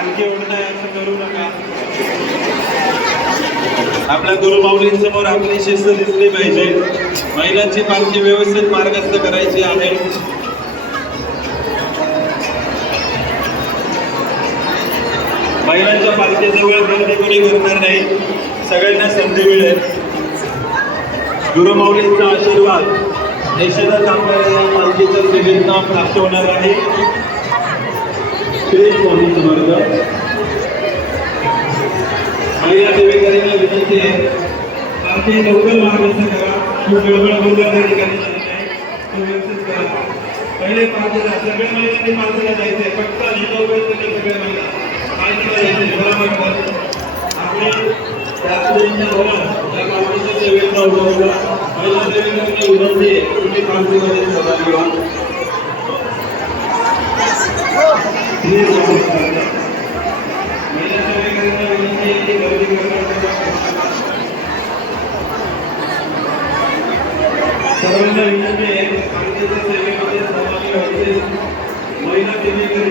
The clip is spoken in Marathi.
पालखी ओढणं असं करू नका. आपल्या गुरुमाऊलींसमोर आपली शिस्त दिसली पाहिजे. महिलांची पालखी व्यवस्थित मार्गस्थ करायची आहे. महिलांच्या पालखीजवळ गर्दी कोणी करणार नाही. सगळ्यांना संधी मिळेल. गुरुमाऊलींचा आशीर्वाद निश्चितच आपल्याला या पालखीचं सेवेत प्राप्त होणार आहे. श्री स्वामी समर्थ. महिला सेवेकरीला विनंती आहे, पालखी लवकर मार्गस्थ करा. खूप गडबड गोंधळ त्या ठिकाणी नाही, व्यवस्थित करा. पहिले पालखीला सगळ्या महिलांनी पालखीला जायचंय. फक्त निघावयाचे सगळ्या महिला पालखीला जायचंय. बरोबर आपले त्याच्या या पालखीच्या सेवेचा उपयोग महिला सेवेकरांनी विनंती आहे, तुम्ही पालखीमध्ये सहभागी व्हा. महिला सेवेकरांना विनंती आहे की गर्दी सर्वांना विनंती आहे पालखीच्या सेवेमध्ये सहभागी व्हायचे. महिला सेवेकरी